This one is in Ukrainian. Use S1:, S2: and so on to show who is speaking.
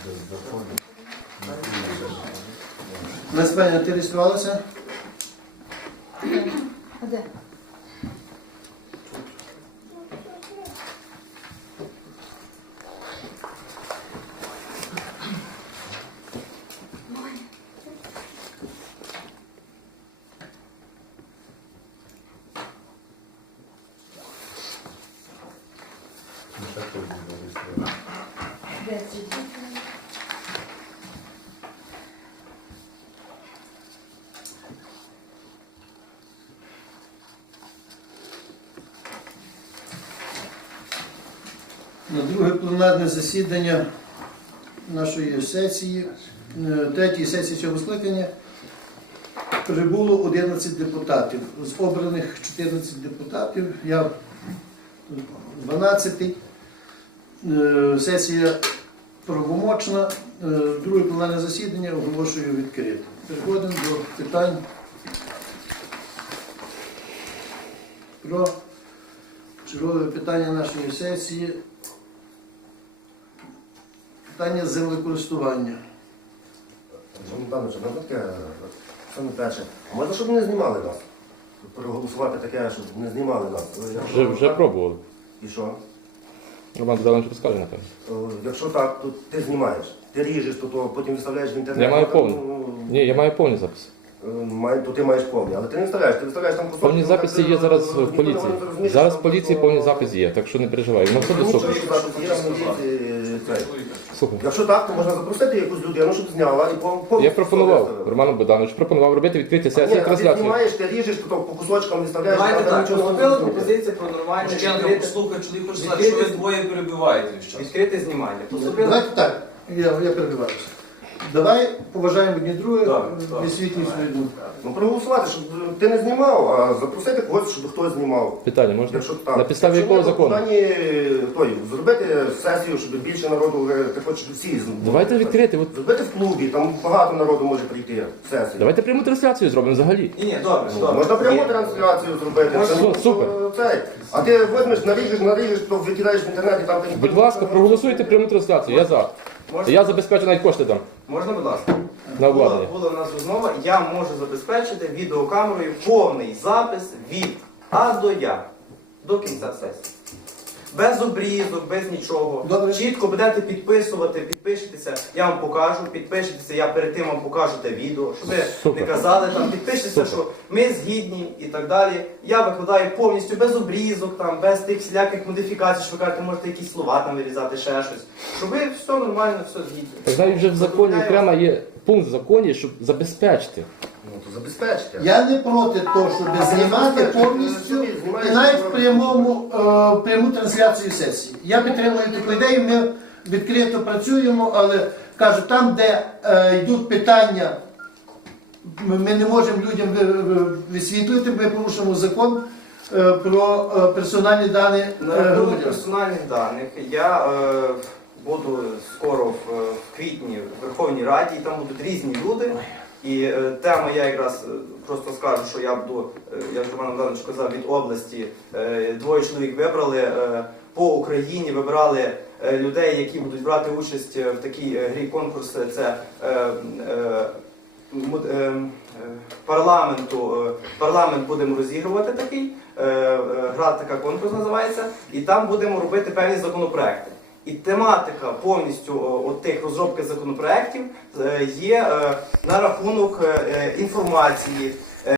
S1: Леспеня, ти реєструвалася?
S2: А де? Де це?
S1: На друге пленарне засідання нашої сесії, третьої сесії цього скликання, прибуло 11 депутатів. З обраних 14 депутатів, я 12-й. Сесія правомочна. Друге пленарне засідання оголошую відкритим. Переходимо до питань про чергове питання нашої сесії. Питання землекористування.
S3: Богданович, таке, саме перше. А можна, щоб не знімали нас? Проголосувати таке, щоб не знімали нас.
S4: Вже пробували.
S3: І що?
S4: Роман Богданович розкаже, напевно.
S3: Якщо так, то ти знімаєш. Ти ріжеш, то потім виставляєш в інтернет.
S4: Я маю
S3: там,
S4: повний. Ні, я маю повні записи.
S3: То ти маєш повні, але ти не виставляєш, ти виставляєш там кусок.
S4: Повні записи є зараз в
S3: ніхто не
S4: поліції.
S3: розуміє,
S4: Зараз
S3: що
S4: в
S3: там
S4: поліції
S3: то-
S4: повні записи є, так що не переживай. Ну, хто до
S3: Нічого,
S4: суду?
S3: що запис є, в поліції, цей.
S4: Слухай.
S3: Якщо так, то можна запросити якусь людину, щоб зняла і повністю.
S4: Я пропонував, Роман Богданович пропонував робити відкриті
S3: Ні,
S4: сесії
S3: а ти
S4: трансляції.
S3: знімаєш, ти ріжеш, то по кусочкам виставляєш.
S5: Давайте
S3: там
S5: так,
S3: нічого не
S5: поступила
S3: зробити.
S5: пропозиція про нормальне
S6: Мужченко,
S5: відкрите,
S6: послухай, чоловік хоче сказати, що ви двоє перебиваєте весь час.
S5: відкрите знімання. Поступила
S1: Давайте так, я перебиваюся. Давай поважаємо одні друге,
S5: Так, так.
S1: висвітлюй свою думку.
S3: Ну проголосувати, щоб ти не знімав, а запросити когось, щоб хтось знімав.
S4: Питання можна?
S3: Якщо так.
S4: На підставі
S3: Якщо
S4: якого
S3: ні, то
S4: закону?
S3: Дані, зробити сесію, щоб більше народу, ти хочеш щоб всі
S4: Давайте відкрити. От
S3: Зробити в клубі, там багато народу може прийти в сесію.
S4: давайте пряму трансляцію зробимо взагалі.
S5: Ні, добре, добре.
S3: Можна пряму
S5: Є.
S3: трансляцію зробити.
S4: Можна,
S3: Це, ну,
S4: супер.
S3: Цей. А ти возьмеш, наріжеш, то викидаєш в інтернет і там... ти
S4: Будь ласка, проголосуйте пряму трансляцію. Я за.
S5: Можна?
S4: Я забезпечу, навіть кошти дам
S5: Можна, будь ласка?
S4: на обладнання.
S5: Була в нас розмова, я можу забезпечити відеокамерою повний запис від А до Я, до кінця сесії. Без обрізок, без нічого.
S1: Добре.
S5: Чітко будете підписувати, підпишетеся, я вам покажу, підпишетеся, я перед тим вам покажу те відео, щоб ви
S4: Супер.
S5: не казали, там, підпишеться,
S4: Супер.
S5: що ми згідні і так далі. Я викладаю повністю без обрізок, там, без тих всіляких модифікацій, що ви кажете, можете якісь слова там вирізати, ще щось. Щоб ви все нормально, все згідні.
S4: Так навіть вже в законі окремо є пункт в законі, щоб забезпечити.
S3: Ну, то забезпечте.
S1: Я не проти того, щоб знімати повністю і навіть в пряму трансляцію сесії. Я підтримую таку ідею, ми відкрито працюємо, але кажу, там, де йдуть питання, ми не можемо людям висвітлювати, ми порушуємо закон про персональні дані
S5: На рахунок
S1: громадян.
S5: персональних даних я буду скоро в квітні в Верховній Раді, і там будуть різні люди. І тема я якраз просто скажу, що я буду, як Роман Богданович казав, від області двоє чоловік вибрали по Україні, вибирали людей, які будуть брати участь в такій грі конкурс. Це парламент будемо розігрувати такий, гра така конкурс називається, і там будемо робити певні законопроекти. І тематика повністю от тих розробки законопроєктів є на рахунок інформації,